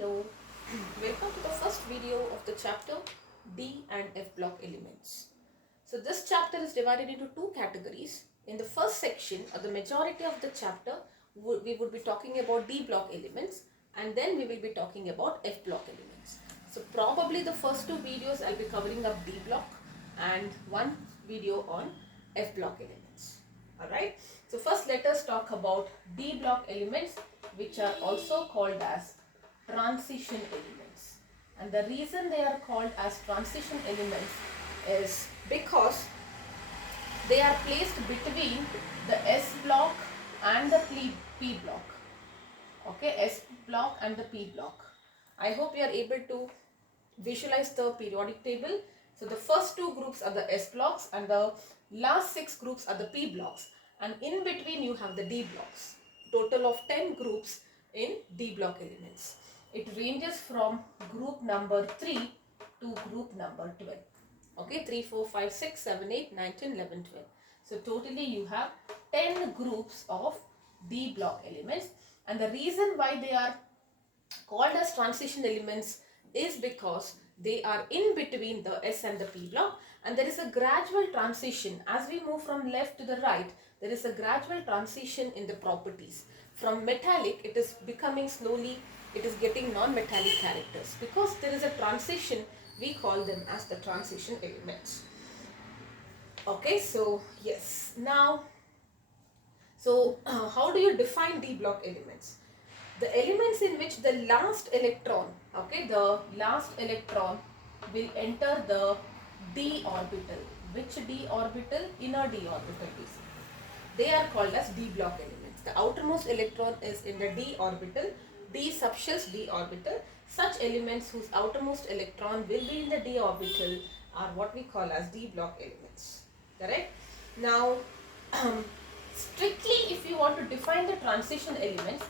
Hello, welcome to the first video of the chapter D and F block elements. So this chapter is divided into two categories. In the first section, or the majority of the chapter, we would be talking about D block elements, and then we will be talking about F block elements. So probably the first two videos I'll be covering up D block and one video on F block elements. Alright, so first let us talk about D block elements, which are also called as transition elements. And the reason they are called as transition elements is because they are placed between the S block and the P block. Okay, S block and the P block. I hope you are able to visualize the periodic table. So the first two groups are the S blocks and the last six groups are the P blocks, and in between you have the D blocks. Total of 10 groups in D block elements. It ranges from group number 3 to group number 12. Okay, 3, 4, 5, 6, 7, 8, 9, 10, 11, 12. So totally you have 10 groups of D block elements, and the reason why they are called as transition elements is because they are in between the S and the P block, and there is a gradual transition as we move from left to the right. There is a gradual transition in the properties. From metallic, it is becoming slowly, it is getting non-metallic characters. Because there is a transition, we call them as the transition elements. Okay, so yes, now, how do you define D block elements? The elements in which the last electron, okay, the last electron will enter the D orbital. Which D orbital? Inner D orbital basically. They are called as D block elements. The outermost electron is in the D orbital, D subshells D orbital. Such elements whose outermost electron will be in the D orbital are what we call as D block elements. Correct? Now, strictly if you want to define the transition elements,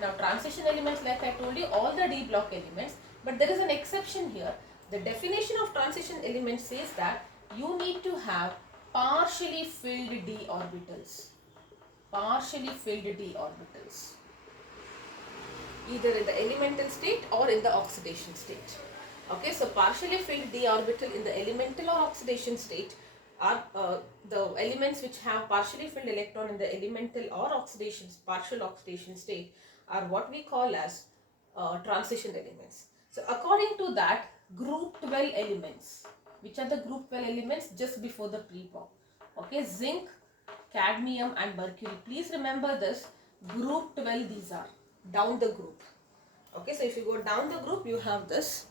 now transition elements, like I told you, all the D block elements, but there is an exception here. The definition of transition elements says that you need to have partially filled D orbitals. Partially filled D orbitals. Either in the elemental state or in the oxidation state. Okay, so partially filled D orbital in the elemental or oxidation state are the elements which have partially filled electron in the elemental or partial oxidation state are what we call as transition elements. So according to that, group 12 elements, which are the group 12 elements just before the pre-pop? Okay, zinc, cadmium and mercury. Please remember this, group 12 these are, down the group. Okay, so if you go down the group, you have this.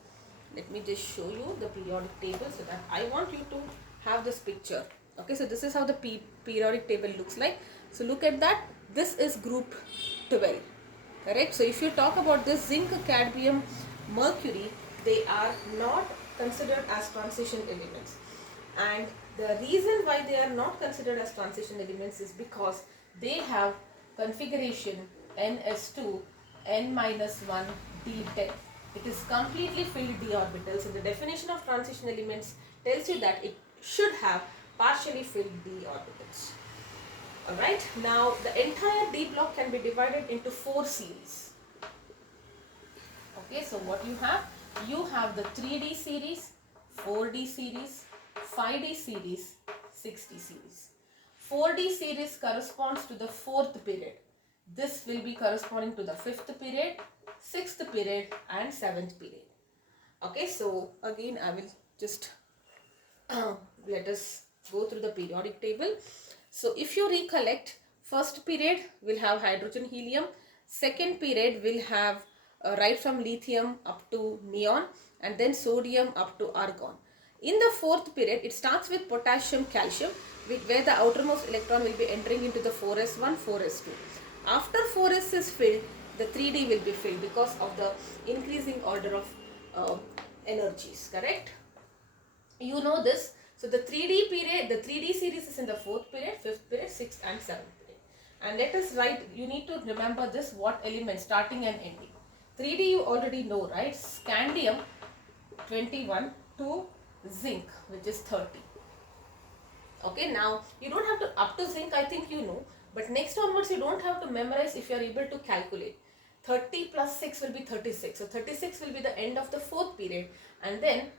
Let me just show you the periodic table so that I want you to have this picture. Okay, so this is how the periodic table looks like. So look at that. This is group 12. Correct? So if you talk about this zinc, cadmium, mercury, they are not considered as transition elements. And the reason why they are not considered as transition elements is because they have configuration ns2 n-1 d10. It is completely filled D orbitals. So the definition of transition elements tells you that it should have partially filled D orbitals. Alright, now the entire D block can be divided into 4 series. Okay, so what you have? You have the 3D series, 4D series, 5D series, 6D series. 4D series corresponds to the 4th period. This will be corresponding to the 5th period, 6th period and 7th period. Okay, so again I will just let us go through the periodic table. So if you recollect, first period will have hydrogen, helium. Second period will have right from lithium up to neon, and then sodium up to argon. In the 4th period, it starts with potassium, calcium, where the outermost electron will be entering into the 4s1, 4s2. After 4s is filled, the 3d will be filled because of the increasing order of energies. Correct? You know this. So the 3D period, the 3D series is in the 4th period, 5th period, 6th and 7th period. And let us write, you need to remember this, what elements starting and ending. 3D you already know, right? Scandium 21 to zinc, which is 30. Okay, now you don't have to, up to zinc I think you know, but next onwards you don't have to memorize if you are able to calculate. 30 plus 6 will be 36. So 36 will be the end of the fourth period, and then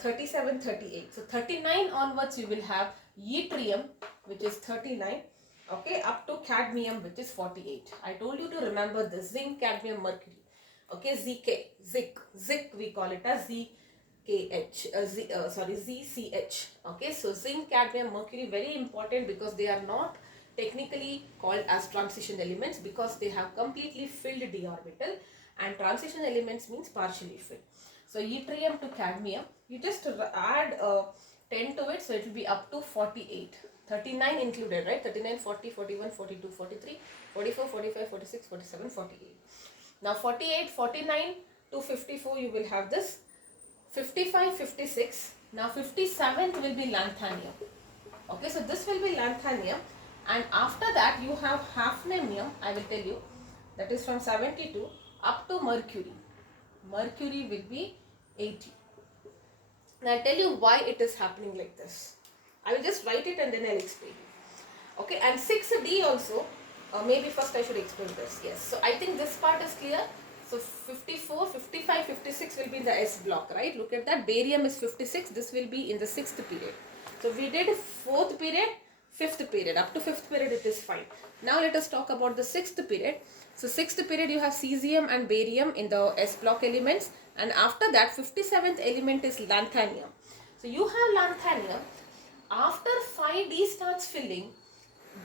37, 38. So 39 onwards you will have yttrium, which is 39. Okay, up to cadmium, which is 48. I told you to remember this: zinc, cadmium, mercury. Okay, zinc we call it as ZCH. Okay, so zinc, cadmium, mercury, very important because they are not technically called as transition elements because they have completely filled d orbital, and transition elements means partially filled. So yttrium to cadmium, you just add 10 to it, so it will be up to 48. 39 included, right? 39, 40, 41, 42, 43, 44, 45, 46, 47, 48. Now 48, 49 to 54 you will have this. 55, 56. Now 57th will be lanthanium. Okay, so this will be lanthanium, and after that you have hafnium. I will tell you, that is from 72 up to mercury. Mercury will be 80. Now I'll tell you why it is happening like this. I will just write it and then I'll explain. Okay, and 6D also, maybe first I should explain this. Yes, so I think this part is clear. So 54, 55, 56 will be in the S block, right? Look at that. Barium is 56. This will be in the 6th period. So we did 4th period, 5th period. Up to 5th period it is fine. Now let us talk about the 6th period. So 6th period you have cesium and barium in the S block elements. And after that 57th element is lanthanium. So you have lanthanium. After 5D starts filling,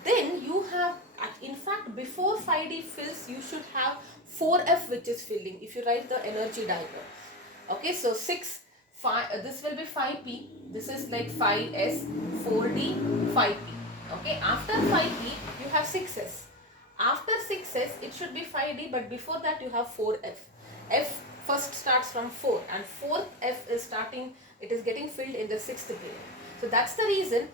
then you have, in fact before 5D fills, you should have 4F which is filling if you write the energy diagram. Okay, so 6, 5, this will be 5P, this is like 5S, 4D, 5P. Okay, after 5P you have 6S. After 6S it should be 5D, but before that you have 4F. F first starts from 4 and 4th F is starting, it is getting filled in the 6th period. So that's the reason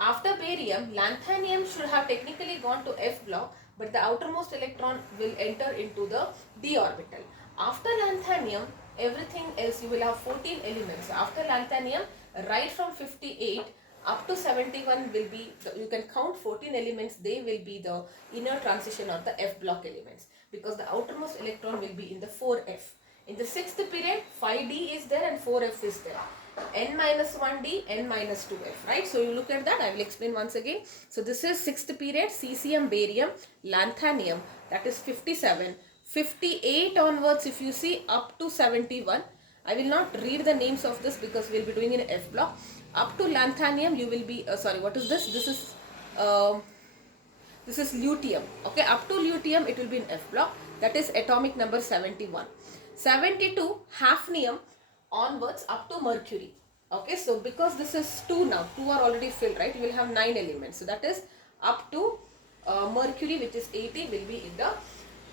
after barium, lanthanium should have technically gone to F block, but the outermost electron will enter into the d orbital. After lanthanium, everything else you will have 14 elements. After lanthanium, right from 58 up to 71 will be, you can count 14 elements, they will be the inner transition or the F block elements, because the outermost electron will be in the 4F. In the 6th period, 5D is there and 4F is there. N minus 1D, N minus 2F, right? So you look at that, I will explain once again. So this is 6th period, cesium, barium, lanthanium, that is 57. 58 onwards, if you see, up to 71. I will not read the names of this because we will be doing in F block. Up to lanthanium, you will be, sorry, what is this? This is lutetium. Okay, up to lutetium, it will be in F block. That is atomic number 71. 72, hafnium, onwards up to mercury. Okay, so because this is 2 now, 2 are already filled, right? You will have 9 elements. So that is up to mercury, which is 80, will be in the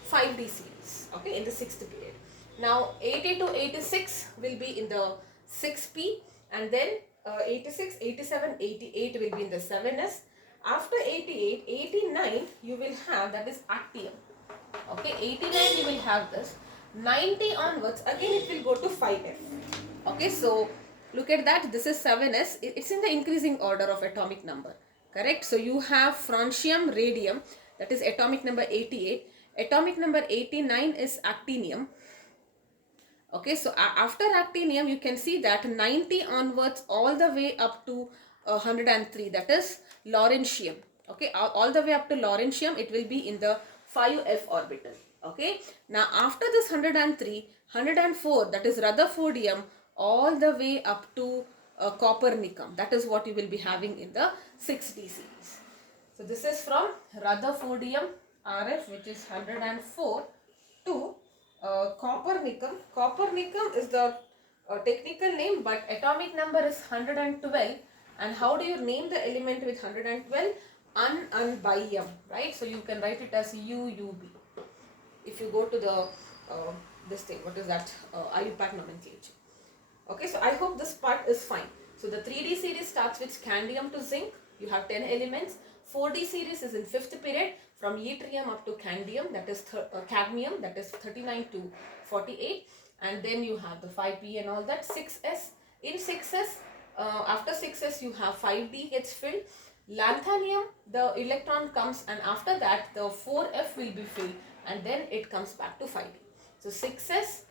5D series. Okay, in the 6th period. Now 80 to 86 will be in the 6P, and then 86, 87, 88 will be in the 7S. After 88, 89 you will have, that is actinium. Okay, 89 you will have this. 90 onwards, again it will go to 5F. Okay, so look at that, this is 7S, it's in the increasing order of atomic number, correct? So you have francium, radium, that is atomic number 88. Atomic number 89 is actinium. Okay, so after actinium you can see that 90 onwards all the way up to 103, that is lawrencium. Okay, all the way up to lawrencium it will be in the 5F orbital. Okay, now after this 103, 104, that is Rutherfordium, all the way up to Copernicum. That is what you will be having in the 6D series. So this is from Rutherfordium RF, which is 104, to Copernicum. Copernicum is the technical name, but atomic number is 112. And how do you name the element with 112? Unbium, right? So you can write it as UUB. If you go to the this thing, what is that, IUPAC nomenclature. Okay, so I hope this part is fine. So the 3D series starts with scandium to zinc. You have 10 elements. 4D series is in 5th period, from yttrium up to candium, that is cadmium, that is 39 to 48. And then you have the 5P and all that. 6S. In 6S, after 6S you have 5D gets filled. Lanthanium, the electron comes, and after that the 4F will be filled and then it comes back to 5d. So 6s,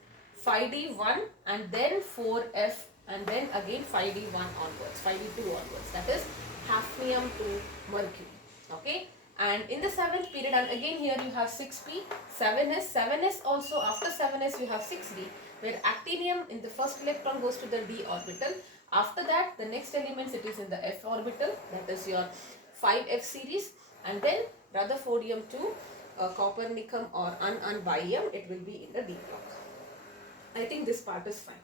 5d 1 and then 4f and then again 5d 1 onwards, 5d 2 onwards. That is hafnium to mercury. Okay. And in the 7th period, and again here you have 6p, 7s also, after 7s you have 6d, where actinium in the first electron goes to the d orbital. After that, the next elements, it is in the f orbital, that is your 5f series, and then Rutherfordium to Copernicum or Unbium, it will be in the d block. I think this part is fine.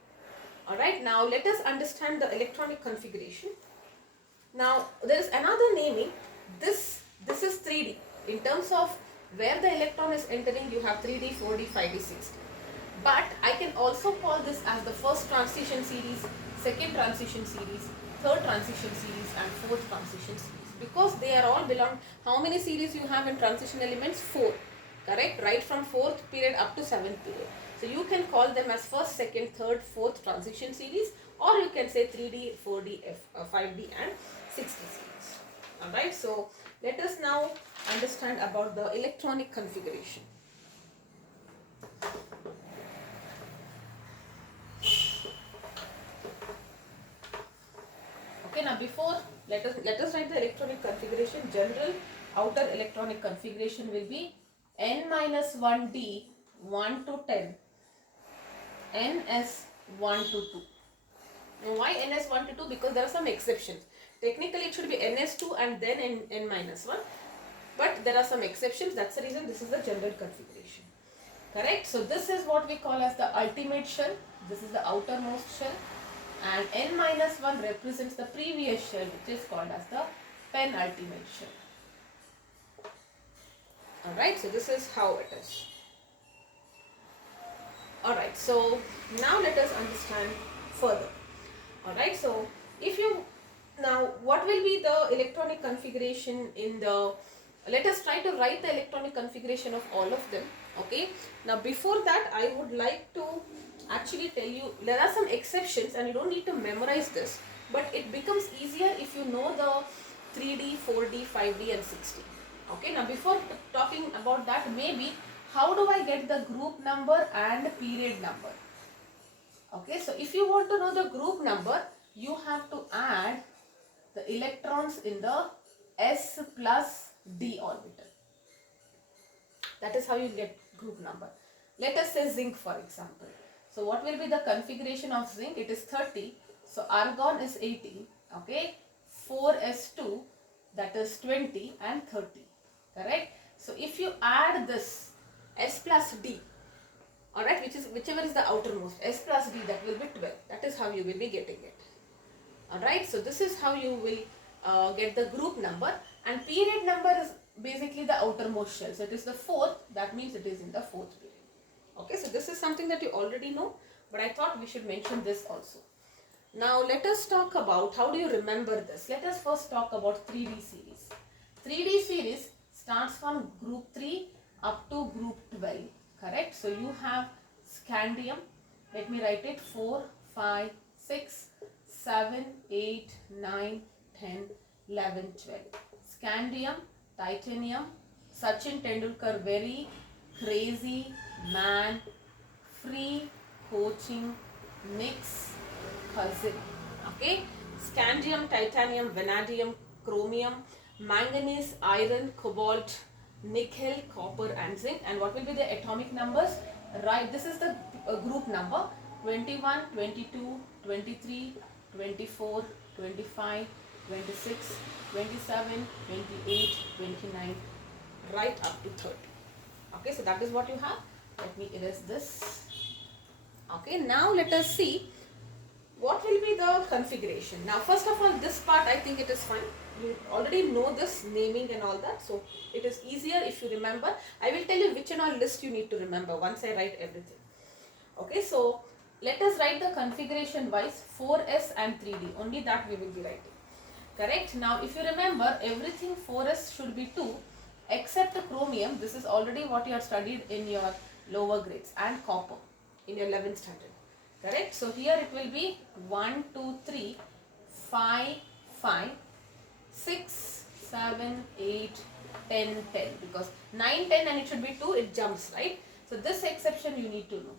Alright, now let us understand the electronic configuration. Now there is another naming. This is 3D. In terms of where the electron is entering, you have 3D, 4D, 5D, 6D. But I can also call this as the first transition series, second transition series, third transition series and fourth transition series, because they are all belong. How many series you have in transition elements? 4. Correct? Right from 4th period up to 7th period. So you can call them as first, second, third, fourth transition series, or you can say 3D, 4D, 5D and 6D series. Alright, so let us now understand about the electronic configuration. Okay, now before let us write the electronic configuration. General outer electronic configuration will be n-1d 1 to 10, ns 1 to 2. Now why ns 1 to 2? Because there are some exceptions. Technically it should be ns2 and then n-1, but there are some exceptions. That's the reason this is the general configuration. Correct? So this is what we call as the ultimate shell. This is the outermost shell. And n-1 represents the previous shell, which is called as the penultimate shell. Alright, so this is how it is. Alright, so now let us understand further. Alright, so now what will be the electronic configuration in the, let us try to write the electronic configuration of all of them. Okay, now before that I would like to actually tell you there are some exceptions and you don't need to memorize this, but it becomes easier if you know the 3D, 4D, 5D and 6D. Okay, now before talking about that, maybe how do I get the group number and period number? Okay, so if you want to know the group number, you have to add the electrons in the s plus d orbital. That is how you get group number. Let us say zinc, for example. So what will be the configuration of zinc? It is 30. So argon is 18. Okay. 4s2, that is 20 and 30. Correct. So if you add this s plus d, alright, whichever is the outermost, s plus d, that will be 12. That is how you will be getting it. Alright. So this is how you will get the group number, and period number is basically the outermost shell. So it is the 4th, that means it is in the 4th period. Okay, so this is something that you already know, but I thought we should mention this also. Now let us talk about how do you remember this. Let us first talk about 3D series. 3D series starts from group 3 up to group 12, correct? So you have scandium, let me write it, 4, 5, 6, 7, 8, 9, 10, 11, 12. Scandium, titanium, Sachin Tendulkar, very crazy man, free coaching, Nick's cousin. Okay, scandium, titanium, vanadium, chromium, manganese, iron, cobalt, nickel, copper and zinc. And what will be the atomic numbers? Right, this is the group number: 21, 22, 23, 24, 25, 26, 27, 28, 29, right up to 30. Okay, so that is what you have. Let me erase this. Okay, now let us see what will be the configuration. Now first of all, this part I think it is fine. You already know this naming and all that, so it is easier if you remember. I will tell you which and all list you need to remember once I write everything. Okay, so let us write the configuration wise 4s and 3d, only that we will be writing. Correct? Now if you remember, everything 4s should be 2 except the chromium. This is already what you have studied in your lower grades, and copper in your 11th standard. Correct? So here it will be 1, 2, 3, 5, 5, 6, 7, 8, 10, 10, because 9, 10 and it should be 2, it jumps, right? So this exception you need to know.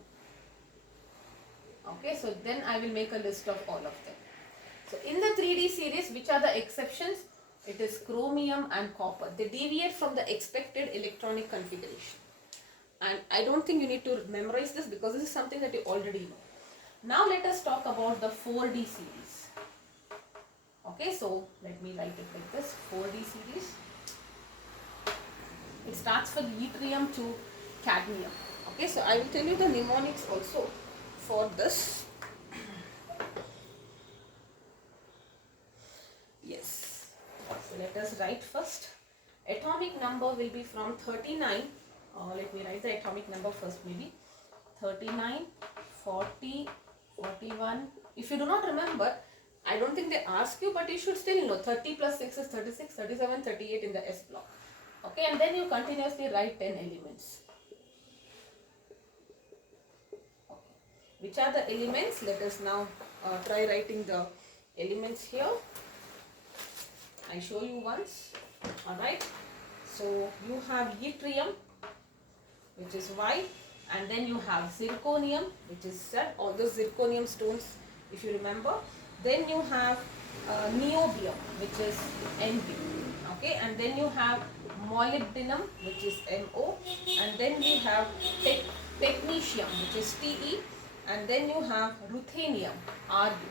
Okay, so then I will make a list of all of them. So in the 3D series, which are the exceptions? It is chromium and copper. They deviate from the expected electronic configuration. And I don't think you need to memorize this because this is something that you already know. Now let us talk about the 4D series. Okay, so let me write it like this, 4D series. It starts with yttrium to cadmium. Okay, so I will tell you the mnemonics also for this. Yes, so let us write first. Atomic number will be from 39. Let me write the atomic number first, maybe 39, 40, 41. If you do not remember, I don't think they ask you, but you should still know 30 plus 6 is 36, 37, 38 in the S block. Okay, and then you continuously write 10 elements. Okay. Which are the elements? Let us now try writing the elements here. I show you once. Alright. So you have yttrium, which is Y, and then you have zirconium, which is Z, all the zirconium stones, if you remember. Then you have niobium, which is Nb. Okay, and then you have molybdenum, which is Mo, and then we have technetium, which is Te, and then you have ruthenium, Ru.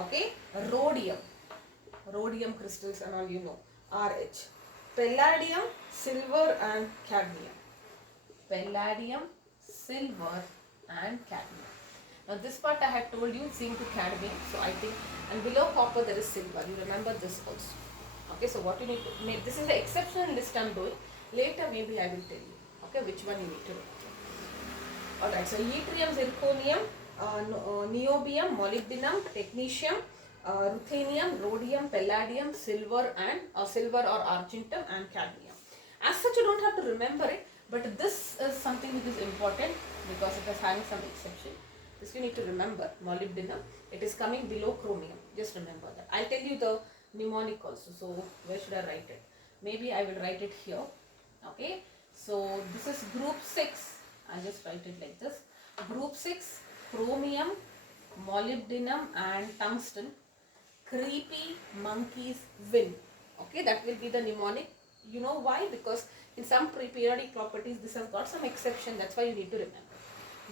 Okay, rhodium crystals and all you know, Rh. Palladium, silver and cadmium. Palladium, silver and cadmium. Now this part I had told you zinc to cadmium, so I think, and below copper there is silver. You remember this also. Okay, so what you need to make, this is the exceptional list I am doing. Later maybe I will tell you, okay, which one you need to remember. Alright, so yttrium, zirconium, niobium, molybdenum, technetium, ruthenium, rhodium, palladium, silver or argentum and cadmium. As such you don't have to remember it, but this is something which is important because it is having some exception. This you need to remember, molybdenum, it is coming below chromium, just remember that. I'll tell you the mnemonic also, so where should I write it? Maybe I will write it here. Okay, so this is group 6, I'll just write it like this. Group 6, chromium, molybdenum and tungsten. Creepy monkeys win. Okay, that will be the mnemonic. You know why? Because in some periodic properties this has got some exception, that's why you need to remember.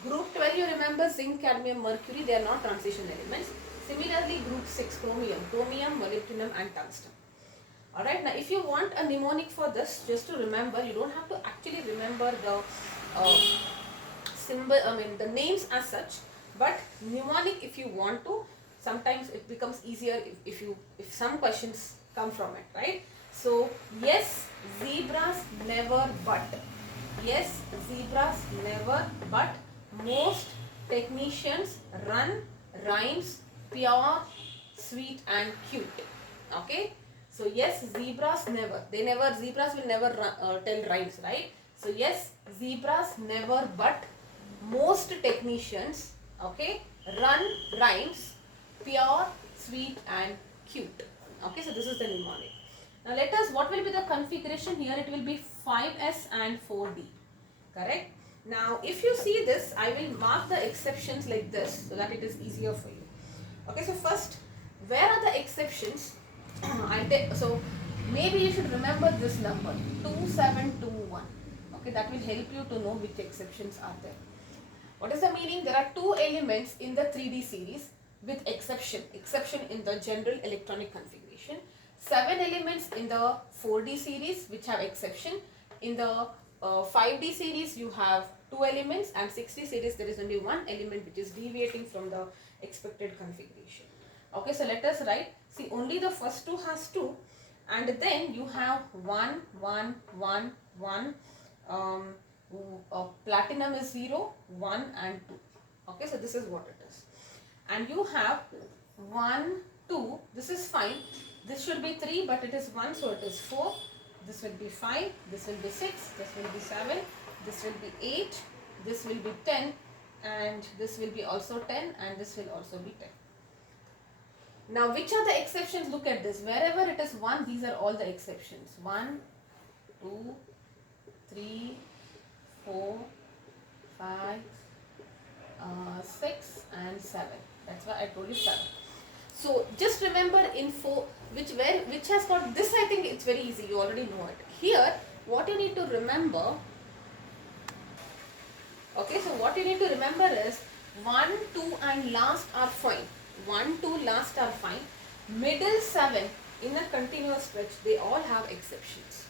Group 12 you remember zinc, cadmium, mercury, they are not transition elements. Similarly group 6 chromium, molybdenum and tungsten. Alright, now if you want a mnemonic for this, just to remember, you don't have to actually remember the symbol, the names as such, but mnemonic if you want to, sometimes it becomes easier if some questions come from it, right? So yes, zebras never but. Yes, zebras never but. Most technicians run, rhymes, pure, sweet and cute. Okay, so yes, zebras never, zebras will never tell rhymes, right? So yes, zebras never but most technicians, okay, run, rhymes, pure, sweet and cute. Okay, so this is the mnemonic. Now let us, what will be the configuration here? It will be 5s and 4d, correct? Now if you see this, I will mark the exceptions like this so that it is easier for you. Okay, so first, where are the exceptions? So maybe you should remember this number 2721. Okay, that will help you to know which exceptions are there. What is the meaning? There are 2 elements in the 3D series with exception in the general electronic configuration. 7 elements in the 4D series which have exception. In the 5D series you have 2 elements, and 6D series there is only 1 element which is deviating from the expected configuration. Okay, so let us write. See, only the first 2 has 2, and then you have 1, 1, 1, 1. Platinum is 0, 1 and 2. Okay, so this is what it is. And you have 1, 2, this is fine. This should be 3, but it is 1, so it is 4. This will be 5, this will be 6, this will be 7, this will be 8, this will be 10, and this will be also 10, and this will also be 10. Now which are the exceptions? Look at this. Wherever it is 1, these are all the exceptions. 1, 2, 3, 4, 5, 6 and 7. That's why I told you 7. So just remember in 4, which has got this, I think it's very easy, you already know it. Here what you need to remember, okay, so what you need to remember is 1, 2 and last are fine. 1, 2 last are fine. Middle 7 in a continuous stretch, they all have exceptions.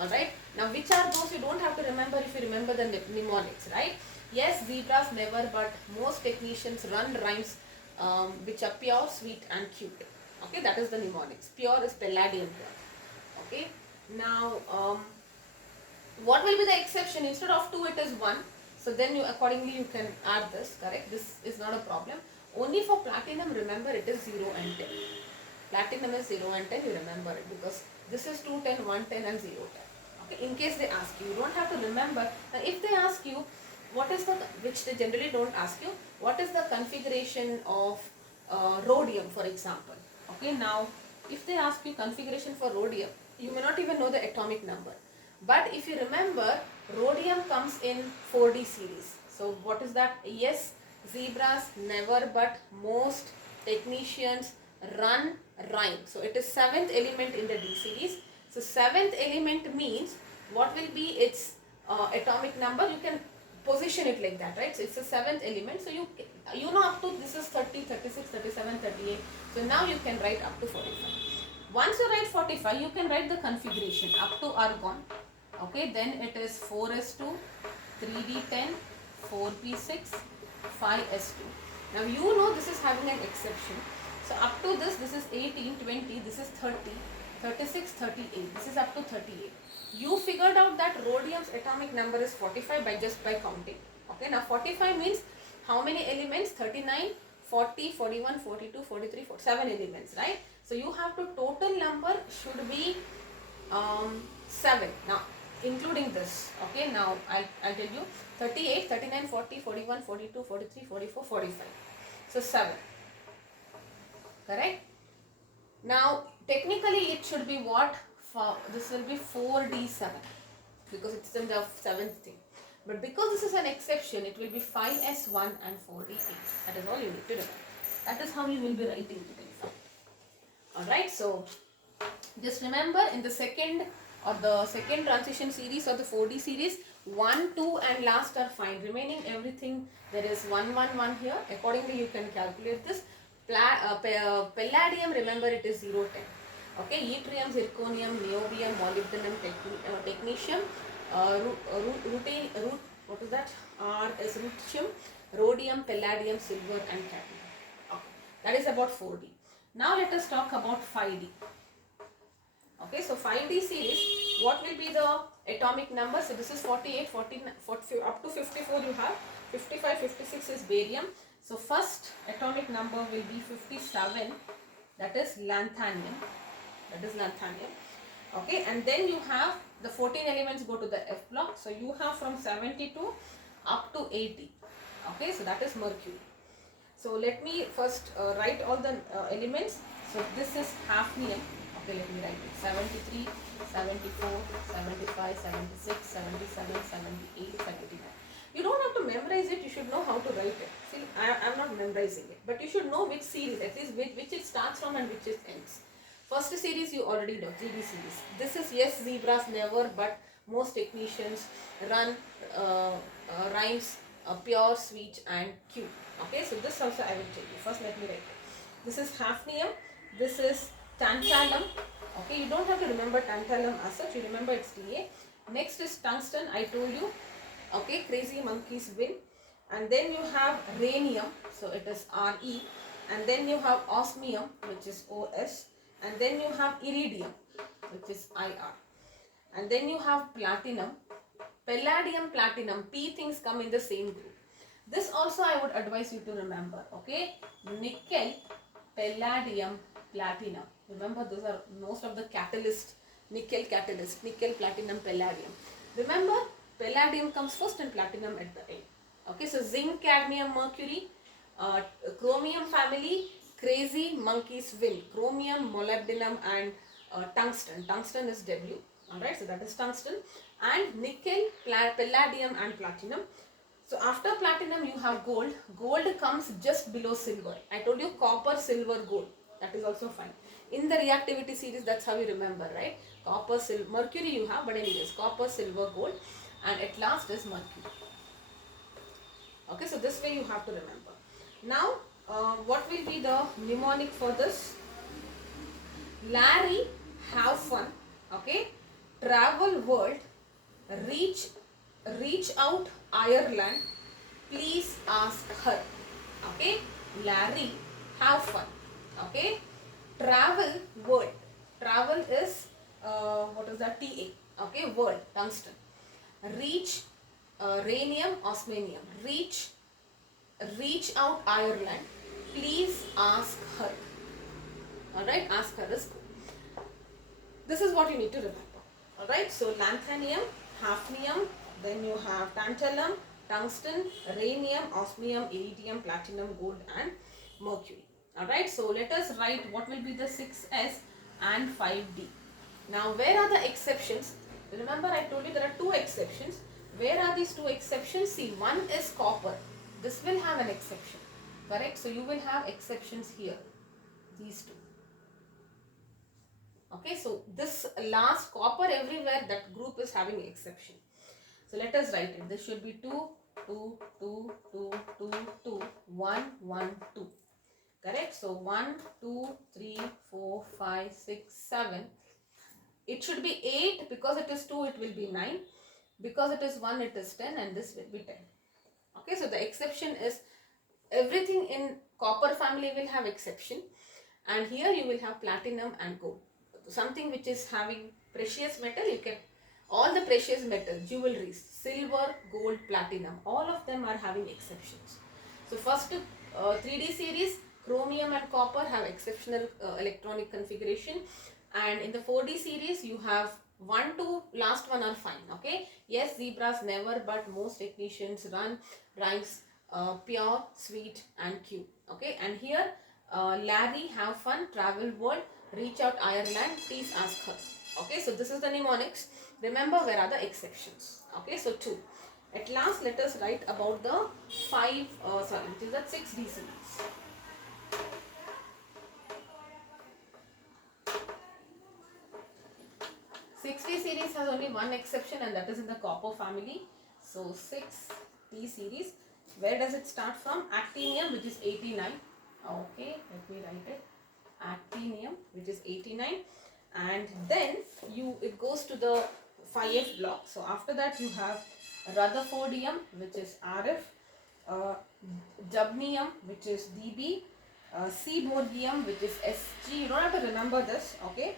Alright, now which are those you don't have to remember if you remember the mnemonics, right? Yes, zebras never, but most technicians run rhymes which are pure, sweet and cute. Okay, that is the mnemonics. Pure is palladium pure. Okay, now what will be the exception? Instead of 2 it is 1. So then you accordingly you can add this, correct? This is not a problem. Only for platinum, remember it is 0 and 10. Platinum is 0 and 10, you remember it because this is 210, 110 and 010. Okay, in case they ask you, you don't have to remember. Now if they ask you, what is the, which they generally don't ask you, what is the configuration of rhodium, for example. Okay, now if they ask you configuration for rhodium, you may not even know the atomic number. But if you remember, rhodium comes in 4D series. So what is that? Yes, zebras never, but most technicians run rhyme. So it is 7th element in the D series. So 7th element means what will be its atomic number? You can position it like that, right? So it's the 7th element. So you know up to this is 30, 36, 37, 38. So now you can write up to 45. Once you write 45, you can write the configuration up to argon. Okay, then it is 4s2, 3d10, 4p6, 5s2. Now you know this is having an exception. So up to this is 18, 20, this is 30, 36, 38. This is up to 38. You figured out that rhodium's atomic number is 45 by counting. Okay, now 45 means how many elements? 39, 40, 41, 42, 43, 47 elements, right? So you have to total number should be 7. Now including this, okay, now I'll tell you 38, 39, 40, 41, 42, 43, 44, 45. So 7. Correct? Now technically it should be what? This will be 4d7 because it's in the 7th thing. But because this is an exception, it will be 5s1 and 4d8. That is all you need to remember. That is how you will be writing it. Alright, so just remember in the second transition series or the 4D series, 1, 2 and last are fine. Remaining everything, there is 1, 1, 1 here. Accordingly you can calculate this. Palladium, remember it is 0, 10. Okay, yttrium, zirconium, niobium, molybdenum, technetium, what is that? R is ruthenium, rhodium, palladium, silver and cadmium. Okay, that is about 4D. Now let us talk about 5D. Okay, so 5D series, what will be the atomic number? So this is 48, 49, 40, up to 54 you have. 55, 56 is barium. So first atomic number will be 57, that is lanthanium. Okay, and then you have the 14 elements go to the F block. So you have from 72 up to 80. Okay, so that is mercury. So let me first write all the elements. So this is hafnium. Okay, let me write it. 73, 74, 75, 76, 77, 78, 79. You don't have to memorize it, you should know how to write it. See, I'm not memorizing it. But you should know which series, at least which it starts from and which it ends. First series you already know, 3D series. This is yes, zebras never, but most technicians run rhymes pure, sweet and cute. Okay, so this also I will tell you. First let me write it. This is hafnium, this is tantalum. Okay, you don't have to remember tantalum as such, you remember it's Ta. Next is tungsten, I told you. Okay, crazy monkeys win. And then you have rhenium, so it is Re. And then you have osmium, which is Os. And then you have iridium, which is Ir. And then you have platinum, palladium, platinum. P things come in the same group. This also I would advise you to remember. Okay, nickel, palladium, platinum. Remember, those are most of the catalyst, nickel, platinum, palladium. Remember, palladium comes first and platinum at the end. Okay, so zinc, cadmium, mercury, chromium family, crazy monkeys win. Chromium, molybdenum and tungsten. Tungsten is W. Alright, so that is tungsten. And nickel, palladium and platinum. So after platinum you have gold. Gold comes just below silver. I told you copper, silver, gold. That is also fine. In the reactivity series, that's how you remember, right? Copper, silver, mercury you have, but anyways, copper, silver, gold, and at last is mercury. Okay, so this way you have to remember. Now, what will be the mnemonic for this? Larry, have fun. Okay, travel world, reach out Ireland, please ask her. Okay, Larry, have fun. Okay, travel world. Travel is what is that? Ta. Okay, world, tungsten. Reach, rhenium, osmium. Reach out Ireland, please ask her. Alright, ask her is good. This is what you need to remember. Alright, so lanthanum, hafnium, then you have tantalum, tungsten, rhenium, osmium, iridium, platinum, gold and mercury. Alright, so let us write what will be the 6s and 5d. Now where are the exceptions? Remember I told you there are two exceptions. Where are these two exceptions? See, one is copper. This will have an exception. Correct? So you will have exceptions here. These two. Okay, so this last copper everywhere, that group is having exception. So let us write it. This should be 2, 2, 2, 2, 2, 2, 1, 1, 2. Correct? So 1, 2, 3, 4, 5, 6, 7. It should be 8 because it is 2, it will be 9. Because it is 1, it is 10 and this will be 10. Okay, so the exception is everything in copper family will have exception. And here you will have platinum and gold. Something which is having precious metal, you can, all the precious metals, jewelries, silver, gold, platinum, all of them are having exceptions. So first 3D series, chromium and copper have exceptional electronic configuration, and in the 4D series you have 1 to last one are fine. Okay, yes, zebras never, but most technicians run rhymes pure, sweet and cute. Okay, and here Larry, have fun, travel world, reach out Ireland, please ask her. Okay, so this is the mnemonics. Remember where are the exceptions. Okay, so 2. At last let us write about the 6D series. 6D series has only one exception and that is in the copper family. So 6D series. Where does it start from? Actinium, which is 89. Okay, let me write it. Actinium, which is 89, and then it goes to the 5F block. So after that you have Rutherfordium, which is RF, Dubnium, which is DB, Seaborgium, which is SG. You don't have to remember this, okay?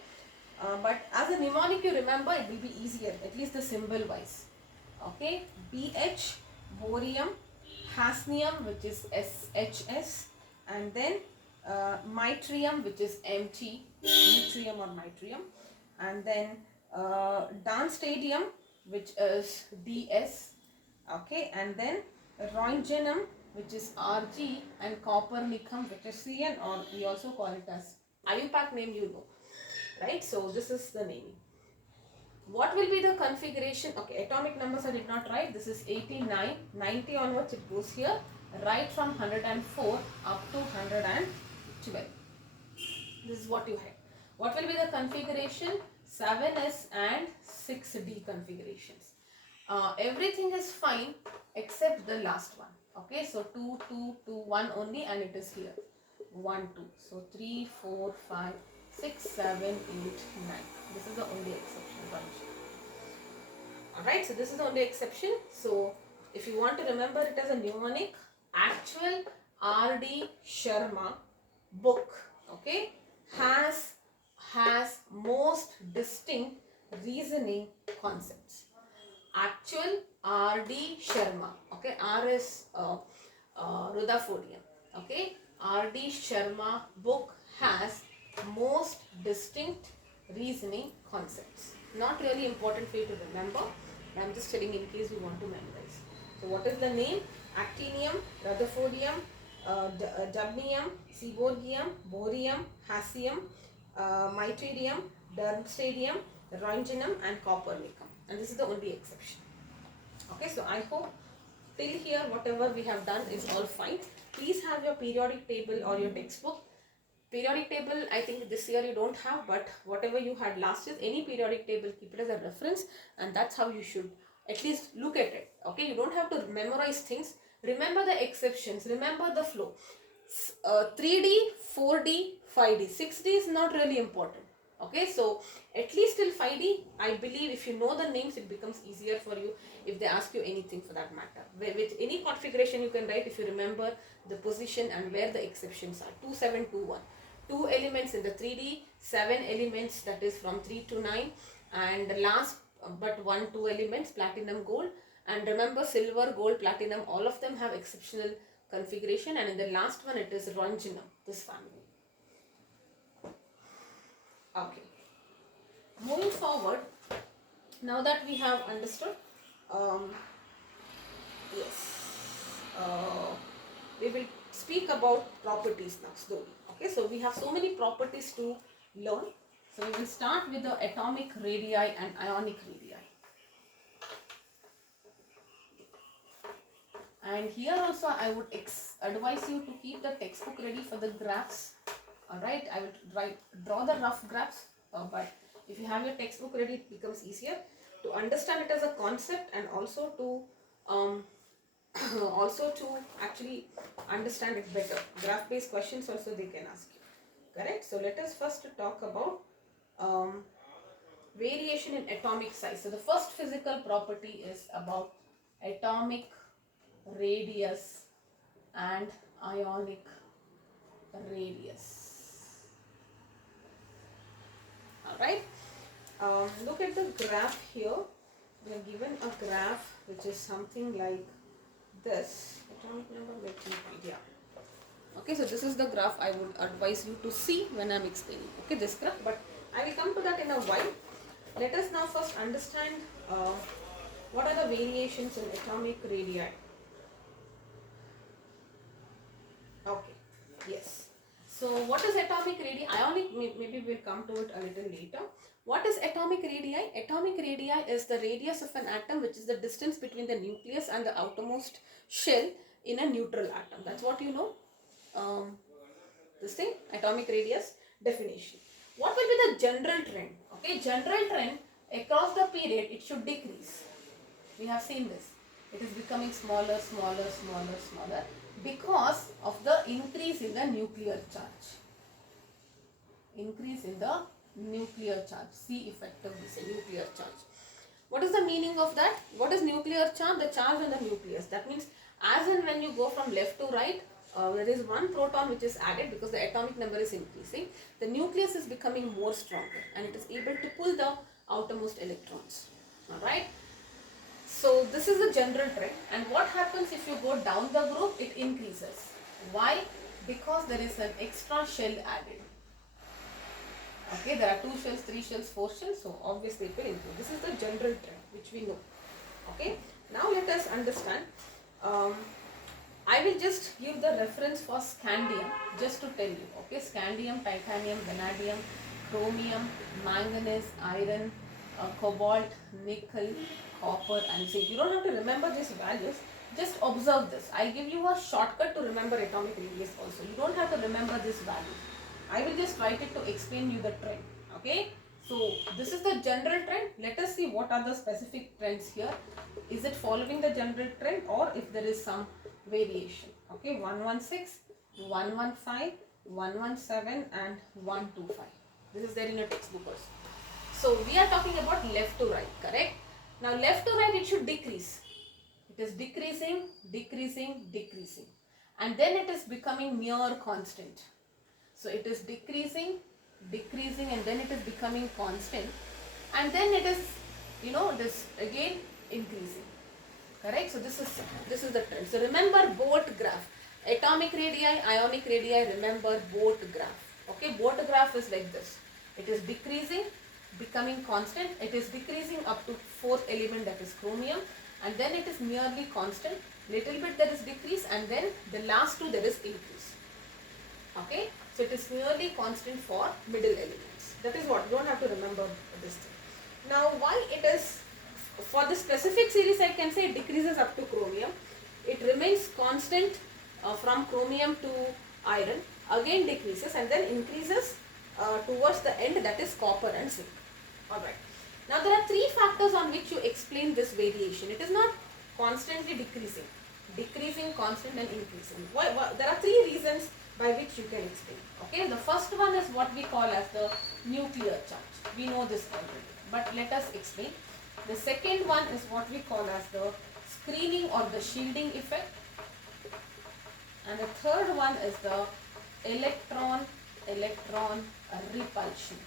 But as a mnemonic you remember, it will be easier, at least the symbol wise. Okay, BH, Borium, Hafnium, which is SHS, and then Mitrium, which is MT, Mitrium or Mitrium, and then Darmstadium, which is DS, okay, and then Roentgenum, which is RG, and Copernicum, which is CN, or we also call it as IUPAC name, you know, right? So this is the naming. What will be the configuration? Okay, atomic numbers I did not write. This is 89, 90 onwards it goes here, right from 104 up to 112. This is what you had. What will be the configuration? 7S and 6D configurations. Everything is fine except the last one. Okay, so 2, 2, 2, 1 only, and it is here. 1, 2. So 3, 4, 5, 6, 7, 8, 9. This is the only exception. Alright, so this is the only exception. So if you want to remember it as a mnemonic, actual R.D. Sharma book, okay, has most distinct reasoning concepts. Actual R.D. Sharma, okay, R is Rutherfordium, okay, R.D. Sharma book has most distinct reasoning concepts. Not really important for you to remember, I am just telling in case you want to memorize. So what is the name? Actinium, Rutherfordium, Dubnium, Seaborgium, Borium, Hassium, Mitridium, Darmstadium, rhodium and copper-nickel, and this is the only exception. Okay, so I hope till here whatever we have done is all fine. Please have your periodic table or your textbook. Periodic table, I think this year you don't have, but whatever you had last year, any periodic table, keep it as a reference, and that's how you should at least look at it. Okay, you don't have to memorize things. Remember the exceptions, remember the flow. 3D, 4D, 5D, 6D is not really important. Okay, so at least till 5D, I believe if you know the names, it becomes easier for you if they ask you anything for that matter. With any configuration you can write if you remember the position and where the exceptions are. 2, 7, 2, 1. 2 elements in the 3D, 7 elements, that is from 3 to 9, and the last but 1, 2 elements, platinum, gold. And remember, silver, gold, platinum, all of them have exceptional configuration, and in the last one it is rhodium, this family. Okay, moving forward, now that we have understood, we will speak about properties now slowly. Okay, so we have so many properties to learn. So we will start with the atomic radii and ionic radii. And here also I would advise you to keep the textbook ready for the graphs. Alright, I will draw the rough graphs, but if you have your textbook ready, it becomes easier to understand it as a concept, and also to actually understand it better. Graph based questions also they can ask you. Correct? So let us first talk about variation in atomic size. So the first physical property is about atomic radius and ionic radius. Alright, look at the graph here. We are given a graph which is something like this. Atomic number, yeah. Okay, so this is the graph I would advise you to see when I am explaining. Okay, this graph, but I will come to that in a while. Let us now first understand what are the variations in atomic radii. Okay, yes. So what is atomic radii? Ionic, maybe we'll come to it a little later. What is atomic radii? Atomic radii is the radius of an atom, which is the distance between the nucleus and the outermost shell in a neutral atom. That's what you know. This thing, atomic radius definition. What will be the general trend? Okay, general trend across the period, it should decrease. We have seen this. It is becoming smaller, smaller, smaller, smaller because of the increase in the nuclear charge. Increase in the nuclear charge. See effect of this nuclear charge. What is the meaning of that? What is nuclear charge? The charge on the nucleus. That means as and when you go from left to right, there is one proton which is added because the atomic number is increasing. The nucleus is becoming more stronger and it is able to pull the outermost electrons. Alright. So this is the general trend, and what happens if you go down the group? It increases. Why? Because there is an extra shell added. Okay, there are 2 shells, 3 shells, 4 shells, so obviously it will increase. This is the general trend which we know. Okay, now let us understand. I will just give the reference for scandium just to tell you. Okay, scandium, titanium, vanadium, chromium, manganese, iron, cobalt, nickel, copper and zinc. You don't have to remember these values, just observe this. I give you a shortcut to remember atomic radius also. You don't have to remember this value. I will just write it to explain you the trend. Okay, so this is the general trend. Let us see what are the specific trends here. Is it following the general trend or if there is some variation? Okay, 116, 115, 117 and 125. This is there in your textbook also. So we are talking about left to right, correct? Now left to right it should decrease. It is decreasing, decreasing, decreasing. And then it is becoming near constant. So it is decreasing, decreasing and then it is becoming constant. And then it is, this again increasing. Correct? So this is the trend. So remember both graph. Atomic radii, ionic radii, remember both graph. Okay, both graph is like this. It is decreasing, becoming constant. It is decreasing up to 4th element, that is chromium, and then it is nearly constant. Little bit there is decrease and then the last 2 there is increase. Okay, so it is nearly constant for middle elements. That is what, you don't have to remember this thing. Now why it is, for the specific series I can say it decreases up to chromium. It remains constant from chromium to iron, again decreases and then increases towards the end, that is copper and zinc. Alright. Now there are three factors on which you explain this variation. It is not constantly decreasing. Decreasing, constant and increasing. There are three reasons by which you can explain. Okay, the first one is what we call as the nuclear charge. We know this already, but let us explain. The second one is what we call as the screening or the shielding effect. And the third one is the electron repulsion.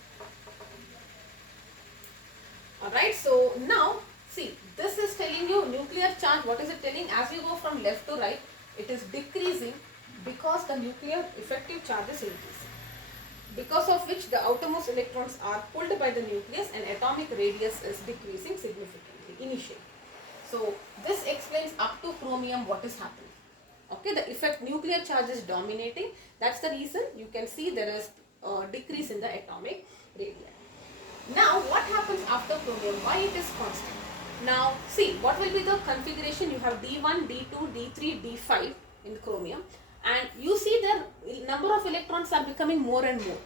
Alright, so now see, this is telling you nuclear charge. What is it telling? As you go from left to right, it is decreasing because the nuclear effective charge is increasing, because of which the outermost electrons are pulled by the nucleus and atomic radius is decreasing significantly initially. So this explains up to chromium what is happening. Okay, the effect nuclear charge is dominating. That's the reason you can see there is a decrease in the atomic radii. Now what happens after chromium? Why it is constant? Now see, what will be the configuration? You have D1, D2, D3, D5 in chromium, and you see the number of electrons are becoming more and more.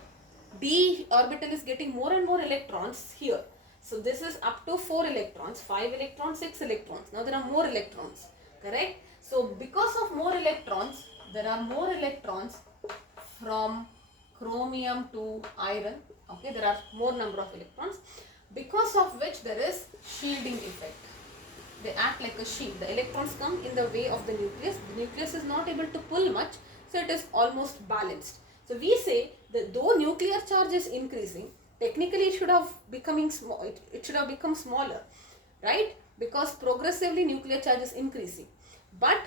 D orbital is getting more and more electrons here. So this is up to 4 electrons, 5 electrons, 6 electrons. Now there are more electrons, correct? So because of more electrons, there are more electrons from chromium to iron. Okay, there are more number of electrons, because of which there is shielding effect. They act like a shield. The electrons come in the way of the nucleus. The nucleus is not able to pull much, so it is almost balanced. So we say that though nuclear charge is increasing, technically it should have becoming small. It should have become smaller, right? Because progressively nuclear charge is increasing, but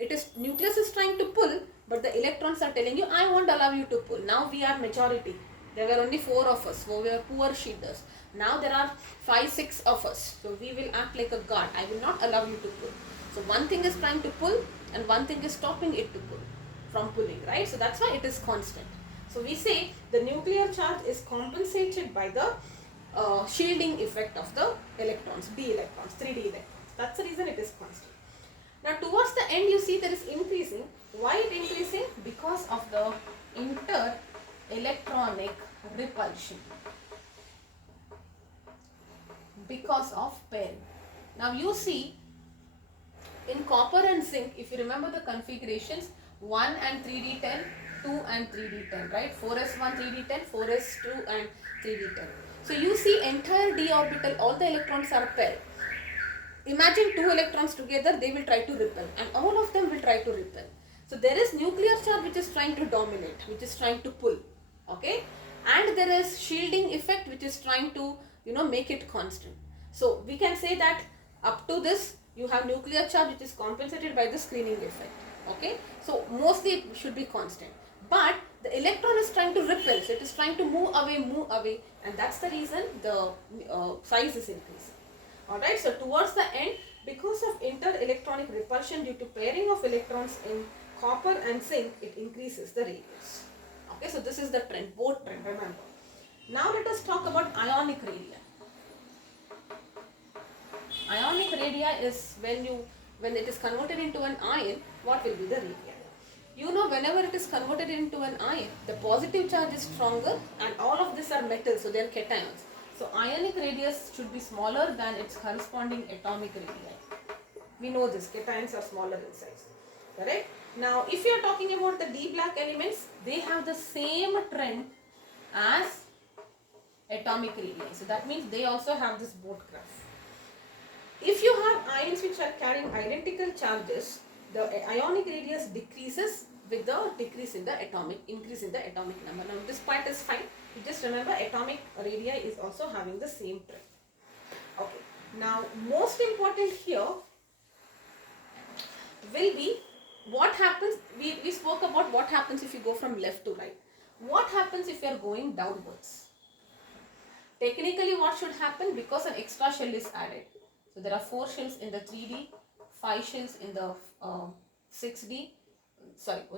it is nucleus is trying to pull, but the electrons are telling you, I won't allow you to pull. Now we are majority. There were only 4 of us, so we were poor shielders. Now there are 5, 6 of us, so we will act like a guard. I will not allow you to pull. So one thing is trying to pull and one thing is stopping it to pull from pulling, right? So that's why it is constant. So we say the nuclear charge is compensated by the shielding effect of the electrons, d electrons, 3d electrons. That's the reason it is constant. Now towards the end you see there is increasing. Why it increasing? Because of the inter-electronic repulsion, because of pairing. Now you see in copper and zinc, if you remember the configurations, 1 and 3d10, 2 and 3d10, right? 4s1 3d10, 4s2 and 3d10. So you see entire d orbital, all the electrons are paired. Imagine 2 electrons together, they will try to repel, and all of them will try to repel. So there is nuclear charge which is trying to dominate, which is trying to pull, okay? And there is shielding effect which is trying to, make it constant. So we can say that up to this, you have nuclear charge which is compensated by the screening effect, okay? So mostly it should be constant. But the electron is trying to repel, so it is trying to move away, and that's the reason the size is increasing. Alright, so towards the end, because of inter-electronic repulsion due to pairing of electrons in copper and zinc, it increases the radius. Okay, so this is the trend, both trend, remember. Now let us talk about ionic radii. Ionic radii is when it is converted into an ion, what will be the radii? Whenever it is converted into an ion, the positive charge is stronger and all of these are metals, so they are cations. So ionic radius should be smaller than its corresponding atomic radii. We know this, cations are smaller in size, correct? Now if you are talking about the d black elements, they have the same trend as atomic radii. So that means they also have this boat graph. If you have ions which are carrying identical charges, the ionic radius decreases with the increase in the atomic number. Now this part is fine. You just remember atomic radii is also having the same trend. Okay. Now most important here will be what happens. We spoke about what happens if you go from left to right. What happens if you are going downwards? Technically what should happen, because an extra shell is added. So there are 4 shells in the 3D, 5 shells in the 6D,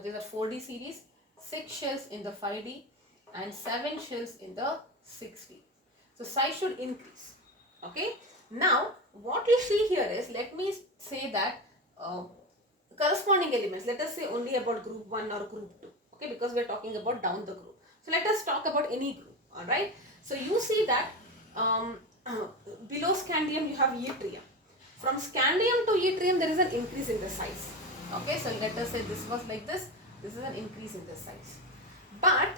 there are 4D series, 6 shells in the 5D and 7 shells in the 6D. So size should increase. Okay. Now what you see here is, let me say that corresponding elements, let us say only about group 1 or group 2, okay, because we are talking about down the group. So let us talk about any group. All right. So you see that um, below scandium you have yttrium. From scandium to yttrium there is an increase in the size. Okay, so let us say this was like this is an increase in the size. But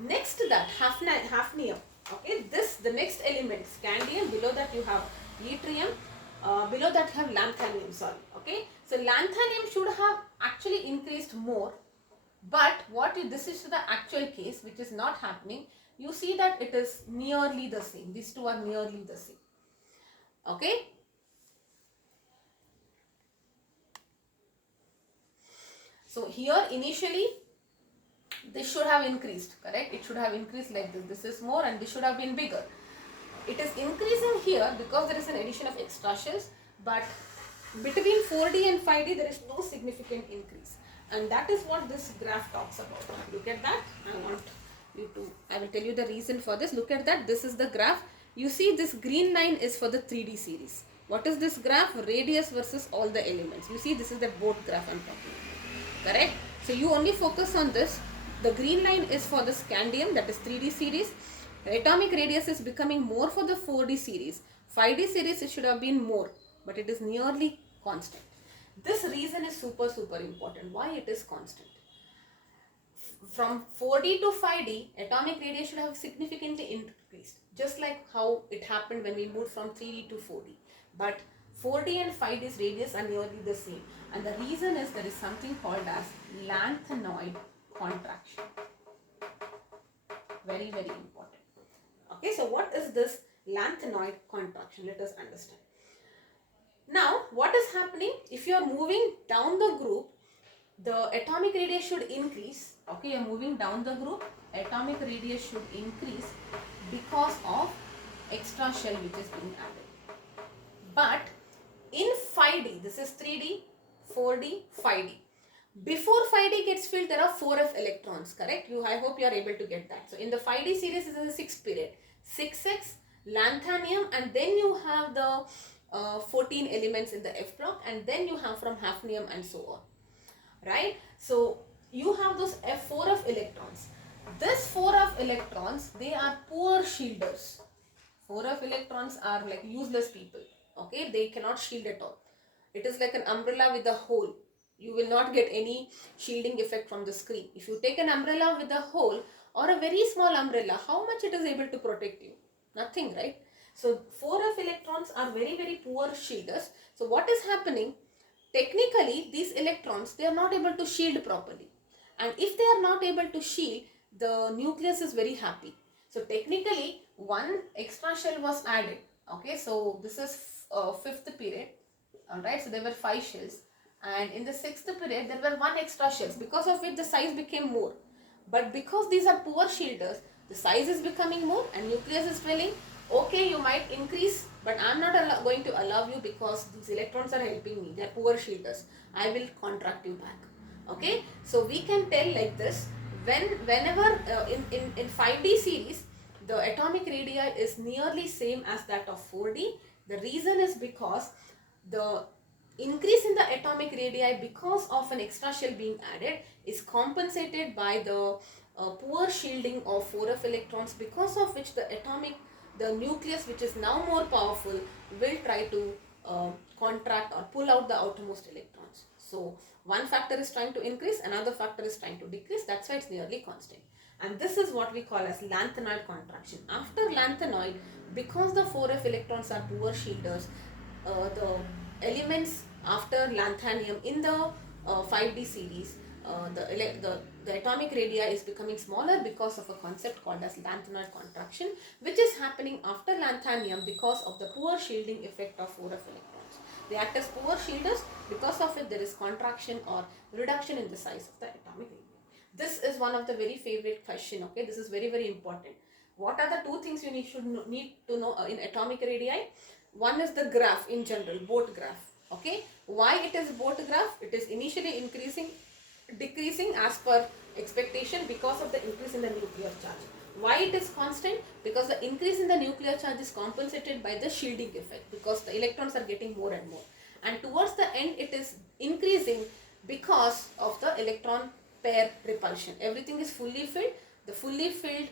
next to that, hafnium, okay, this the next element, scandium, below that you have yttrium, below that you have lanthanium, sorry, okay. So lanthanium should have actually increased more, but this is the actual case, which is not happening. You see that it is nearly the same. These two are nearly the same. Okay. So here initially this should have increased, correct? It should have increased like this. This is more and this should have been bigger. It is increasing here because there is an addition of extra shells, but between 4D and 5D there is no significant increase, and that is what this graph talks about. Look at that. I will tell you the reason for this. Look at that. This is the graph. You see this green line is for the 3D series. What is this graph? Radius versus all the elements. You see this is the boat graph I am talking about. Correct? So you only focus on this. The green line is for the scandium, that is 3D series. The atomic radius is becoming more for the 4D series. 5D series it should have been more, but it is nearly constant. This reason is super important. Why it is constant? From 4D to 5D, atomic radius should have significantly increased, just like how it happened when we moved from 3D to 4D. But 4D and 5D's radius are nearly the same, and the reason is there is something called as lanthanoid contraction. Very important. Okay, so what is this lanthanoid contraction? Let us understand. Now, what is happening? If you are moving down the group, the atomic radius should increase. Okay, you are moving down the group, atomic radius should increase because of extra shell which is being added. But in 5D, this is 3D, 4D, 5D. Before 5D gets filled, there are 4f electrons, correct? I hope you are able to get that. So in the 5D series, this is the 6th period. 6x, lanthanium, and then you have the 14 elements in the F block, and then you have from hafnium and so on. Right? So you have those 4f electrons. This 4f electrons, they are poor shielders. 4f electrons are like useless people. Okay, they cannot shield at all. It is like an umbrella with a hole. You will not get any shielding effect from the screen. If you take an umbrella with a hole or a very small umbrella, how much it is able to protect you? Nothing, right? So 4f electrons are very poor shielders. So what is happening? Technically, these electrons, they are not able to shield properly. And if they are not able to shield, the nucleus is very happy. So technically, one extra shell was added. Okay, so this is 5th period. Alright, so there were 5 shells. And in the 6th period, there were 1 extra shells, because of which the size became more. But because these are poor shielders, the size is becoming more and nucleus is filling. Okay, you might increase, but I am not going to allow you because these electrons are helping me. They are poor shielders. I will contract you back. Okay, so we can tell like this. Whenever in 5D series, the atomic radii is nearly same as that of 4D. The reason is because the increase in the atomic radii because of an extra shell being added is compensated by the poor shielding of 4f electrons, because of which the nucleus, which is now more powerful, will try to contract or pull out the outermost electrons. So one factor is trying to increase, another factor is trying to decrease. That's why it's nearly constant. And this is what we call as lanthanoid contraction. After lanthanoid, because the 4f electrons are poor shielders, the elements after lanthanium in the 5D series, the atomic radii is becoming smaller because of a concept called as lanthanoid contraction, which is happening after lanthanium because of the poor shielding effect of 4f electrons. They act as poor shielders. Because of it, there is contraction or reduction in the size of the atomic radii. This is one of the very favorite question. Okay, this is very important. What are the two things you need to know in atomic radii? One is the graph in general, boat graph. Okay, why it is boat graph? It is initially increasing, decreasing as per expectation because of the increase in the nuclear charge. Why it is constant? Because the increase in the nuclear charge is compensated by the shielding effect, because the electrons are getting more and more, and towards the end it is increasing because of the electron pair repulsion. Everything is fully filled. The fully filled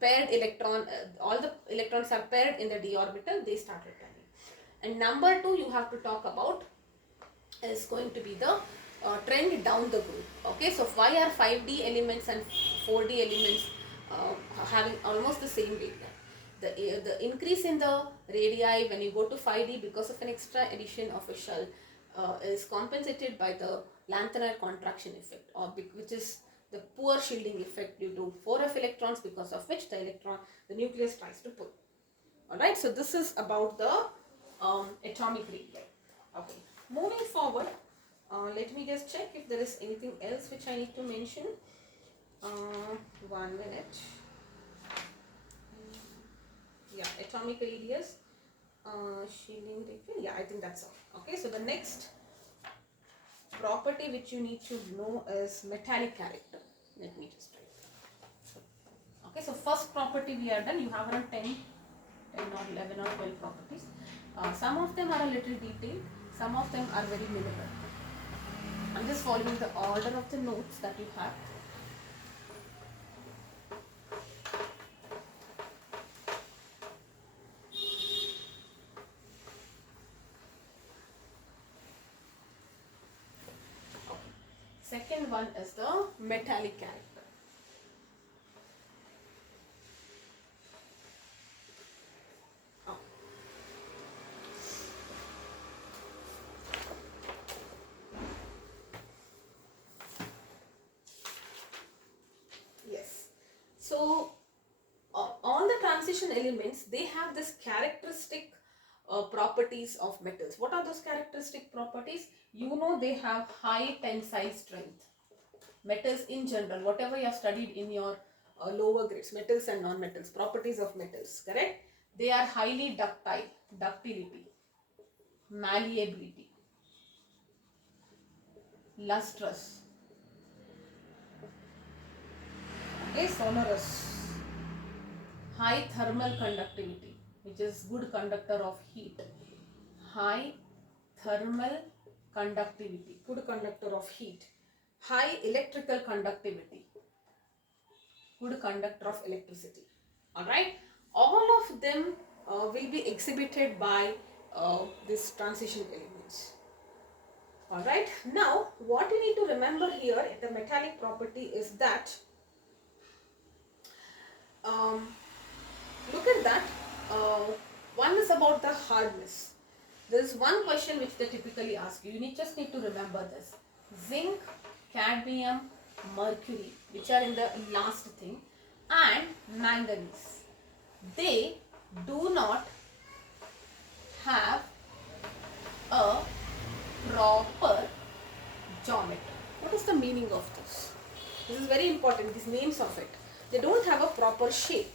paired electron, all the electrons are paired in the d orbital, they start repelling. And number 2 you have to talk about is going to be the trend down the group. Okay, so why are 5D elements and 4D elements having almost the same wavelength? The increase in the radii when you go to 5D because of an extra addition of a shell is compensated by the lanthanide contraction effect, or which is the poor shielding effect due to 4f electrons, because of which the nucleus tries to pull. Alright, so this is about the atomic radii. Okay, moving forward, let me just check if there is anything else which I need to mention. 1 minute. Yeah, atomic radius, shielding refill. Yeah, I think that's all. Okay, so the next property which you need to know is metallic character. Let me just write. Okay, so first property we are done. You have around 10 or 11 or 12 properties. Some of them are a little detailed, some of them are very minimal. I'm just following the order of the notes that you have. Second one is the metallic character. Yes. So all the transition elements, they have this characteristic properties of metals. What are those characteristic properties? You know, they have high tensile strength. Metals in general, whatever you have studied in your lower grades, metals and non-metals, properties of metals, correct? They are highly ductile, ductility, malleability, lustrous, okay, sonorous, high thermal conductivity, which is good conductor of heat, high thermal conductivity, good conductor of heat, high electrical conductivity, good conductor of electricity. Alright, all of them will be exhibited by this transition elements. Alright, now what you need to remember here in the metallic property is that look at that. One is about the hardness. There is one question which they typically ask you. You just need to remember this. Zinc, cadmium, mercury, which are in the last thing, and manganese. They do not have a proper geometry. What is the meaning of this? This is very important, these names of it. They don't have a proper shape.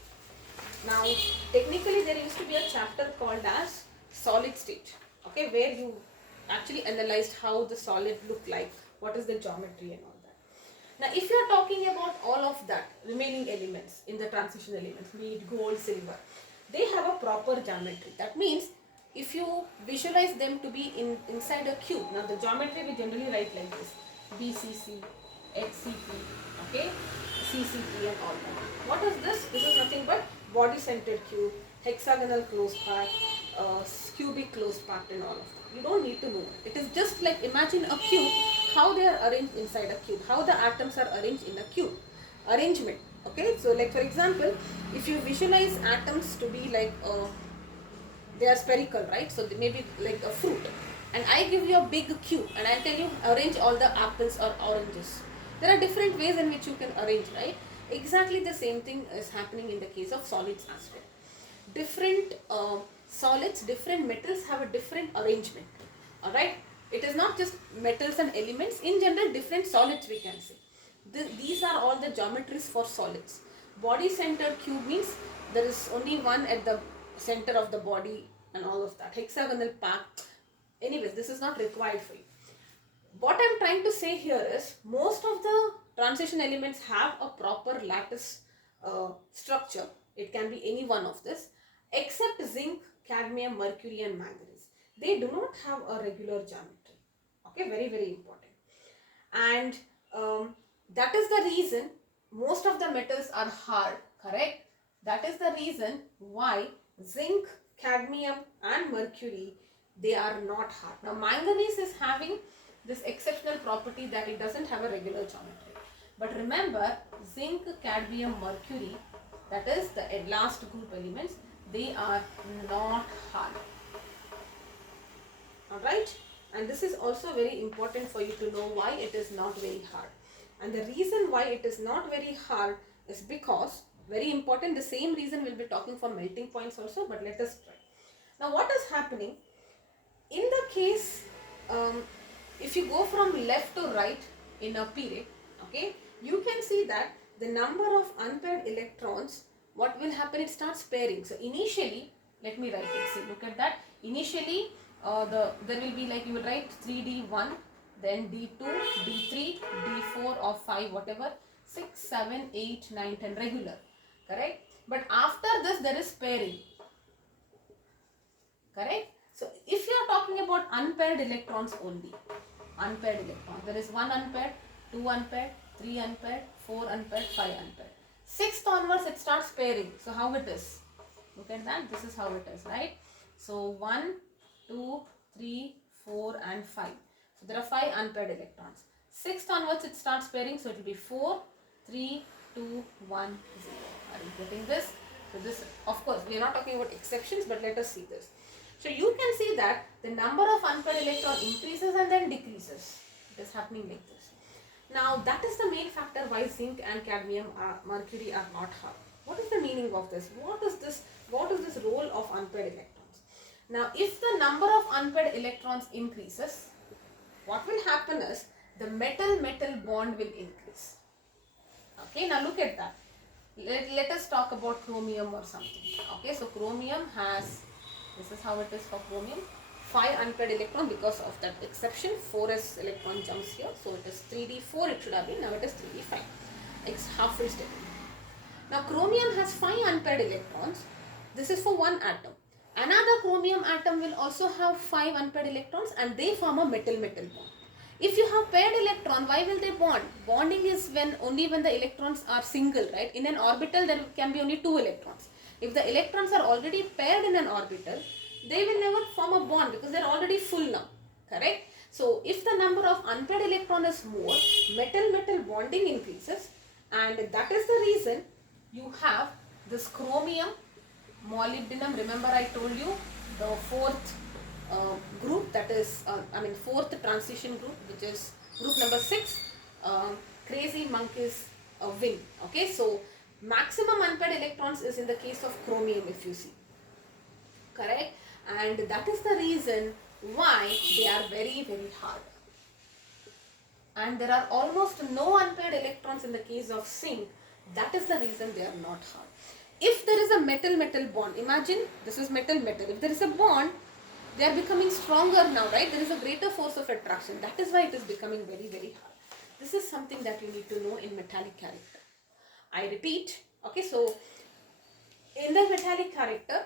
Now, technically there used to be a chapter called as solid state, okay, where you actually analyzed how the solid look like, what is the geometry and all that. Now, if you are talking about all of that, remaining elements in the transition elements, be it gold, silver, they have a proper geometry. That means, if you visualize them to be inside a cube, now the geometry we generally write like this, BCC, HCP, okay, CCP and all that. What is this? This is nothing but body-centered cube, hexagonal closed part, cubic closed part and all of that. You don't need to know. It is just like, imagine a cube, how they are arranged inside a cube, how the atoms are arranged in a cube. Arrangement, okay. So like for example, if you visualize atoms to be like, they are spherical, right? So they may be like a fruit. And I give you a big cube and I tell you arrange all the apples or oranges. There are different ways in which you can arrange, right? Exactly the same thing is happening in the case of solids as well. Different solids, different metals have a different arrangement. Alright? It is not just metals and elements. In general, different solids we can say. These are all the geometries for solids. Body-centered cube means there is only one at the center of the body and all of that. Hexagonal pack. Anyways, this is not required for you. What I am trying to say here is, most of the transition elements have a proper lattice structure. It can be any one of this, except zinc, cadmium, mercury and manganese. They do not have a regular geometry. Okay, very, very important. And that is the reason most of the metals are hard, correct? That is the reason why zinc, cadmium and mercury, they are not hard. Now manganese is having this exceptional property that it doesn't have a regular geometry. But remember, zinc, cadmium, mercury, that is the last group elements, they are not hard. Alright? And this is also very important for you to know why it is not very hard. And the reason why it is not very hard is because, very important, the same reason we'll be talking for melting points also, but let us try. Now what is happening? In the case, if you go from left to right in a period, okay, you can see that the number of unpaired electrons, what will happen, it starts pairing. So initially, let me write it, see, look at that. Initially, there will be like, you will write 3D1, then D2, D3, D4 or 5, whatever, 6, 7, 8, 9, 10, regular, correct? But after this, there is pairing, correct? So if you are talking about unpaired electrons only, unpaired electrons, there is 1 unpaired, 2 unpaired, 3 unpaired, 4 unpaired, 5 unpaired. 6th onwards it starts pairing. So how it is? Look at that. This is how it is, right? So 1, 2, 3, 4 and 5. So there are 5 unpaired electrons. 6th onwards it starts pairing. So it will be 4, 3, 2, 1, 0. Are you getting this? So this, of course, we are not talking about exceptions, but let us see this. So you can see that the number of unpaired electron increases and then decreases. It is happening like this. Now that is the main factor why zinc and cadmium, mercury are not hard. What is the meaning of this? What is this role of unpaired electrons? Now if the number of unpaired electrons increases, what will happen is the metal-metal bond will increase. Okay, now look at that. Let us talk about chromium or something. Okay, so chromium has, this is how it is for chromium, 5 unpaired electron because of that exception. 4s electron jumps here, so it is 3d4 it should have been, now it is 3d5. It's half full step. Now chromium has 5 unpaired electrons. This is for one atom. Another chromium atom will also have 5 unpaired electrons and they form a metal-metal bond. If you have paired electron, why will they bond? Bonding is only when the electrons are single, right? In an orbital there can be only 2 electrons. If the electrons are already paired in an orbital, they will never form a bond because they are already full now, correct? So if the number of unpaired electron is more, metal-metal bonding increases, and that is the reason you have this chromium, molybdenum. Remember I told you the 4th group, that is, 4th transition group, which is group number 6, crazy monkey's wing. Okay, so maximum unpaired electrons is in the case of chromium, if you see, correct? And that is the reason why they are very, very hard. And there are almost no unpaired electrons in the case of zinc. That is the reason they are not hard. If there is a metal-metal bond, imagine this is metal-metal. If there is a bond, they are becoming stronger now, right? There is a greater force of attraction. That is why it is becoming very, very hard. This is something that you need to know in metallic character. I repeat, okay, so in the metallic character,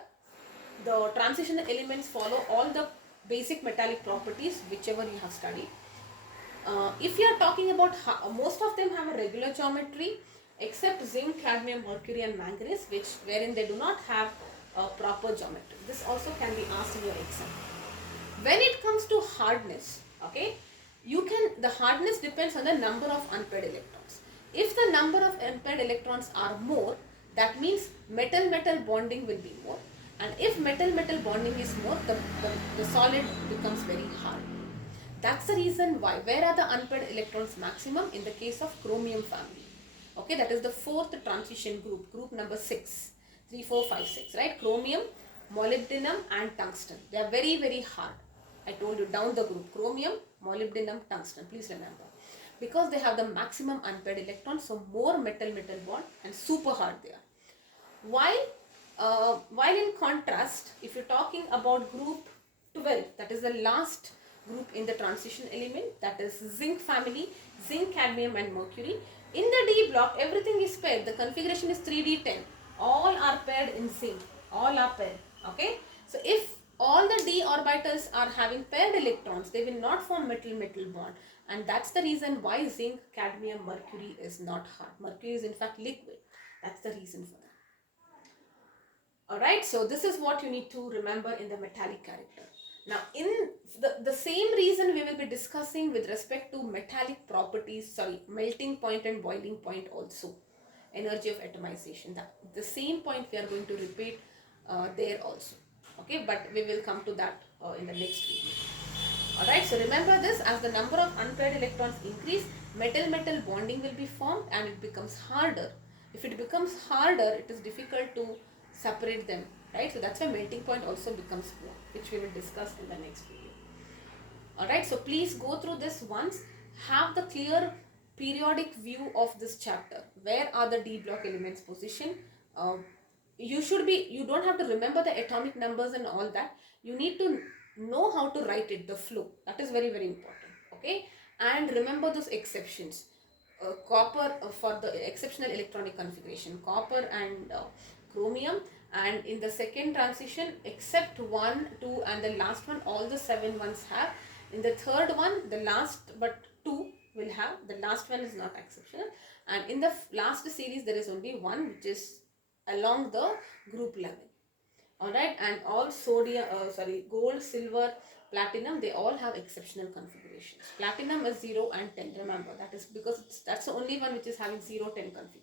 the transitional elements follow all the basic metallic properties whichever you have studied. If you are talking about most of them have a regular geometry except zinc, cadmium, mercury and manganese, wherein they do not have a proper geometry. This also can be asked in your exam. When it comes to hardness, okay, the hardness depends on the number of unpaired electrons. If the number of unpaired electrons are more, that means metal-metal bonding will be more. And if metal-metal bonding is more, the solid becomes very hard. That's the reason why. Where are the unpaired electrons maximum? In the case of chromium family. Okay, that is the 4th transition group, group number 6. 3, 4, 5, 6, right? Chromium, molybdenum and tungsten. They are very, very hard. I told you down the group. Chromium, molybdenum, tungsten. Please remember. Because they have the maximum unpaired electrons, so more metal-metal bond and super hard they are. While in contrast, if you're talking about group 12, that is the last group in the transition element, that is zinc family, zinc, cadmium and mercury. In the D block, everything is paired. The configuration is 3D10. All are paired in zinc. All are paired. Okay. So if all the D orbitals are having paired electrons, they will not form metal-metal bond. And that's the reason why zinc, cadmium, mercury is not hard. Mercury is in fact liquid. That's the reason for that. Alright, so this is what you need to remember in the metallic character. Now, in the same reason we will be discussing with respect to metallic properties, melting point and boiling point also. Energy of atomization. The same point we are going to repeat there also. Okay, but we will come to that in the next video. Alright, so remember this, as the number of unpaired electrons increase, metal-metal bonding will be formed and it becomes harder. If it becomes harder, it is difficult to separate them, right? So that's why melting point also becomes more, which we will discuss in the next video. Alright, so please go through this once, have the clear periodic view of this chapter. Where are the D block elements positioned? You don't have to remember the atomic numbers and all that. You need to know how to write it, the flow. That is very, very important. Okay, and remember those exceptions. Copper for the exceptional electronic configuration, copper and chromium, and in the second transition, except 1, 2 and the last one, all the 7 ones have. In the third one, the last but 2 will have, the last one is not exceptional, and in the last series there is only one, which is along the group level. Alright, and all gold, silver, platinum, they all have exceptional configurations. Platinum is 0 and 10, remember, that is because that's the only one which is having 0, 10 configuration.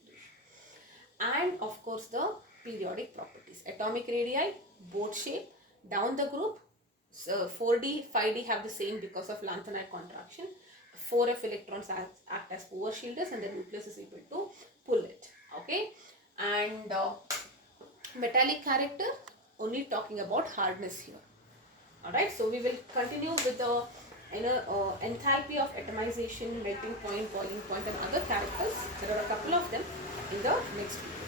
And of course the periodic properties, atomic radii, boat shape, down the group, so 4D, 5D have the same because of lanthanide contraction. 4F electrons act as overshielders and the nucleus is able to pull it. Okay, and metallic character, only talking about hardness here. Alright, so we will continue with the enthalpy of atomization, melting point, boiling point and other characters. There are a couple of them in the next video.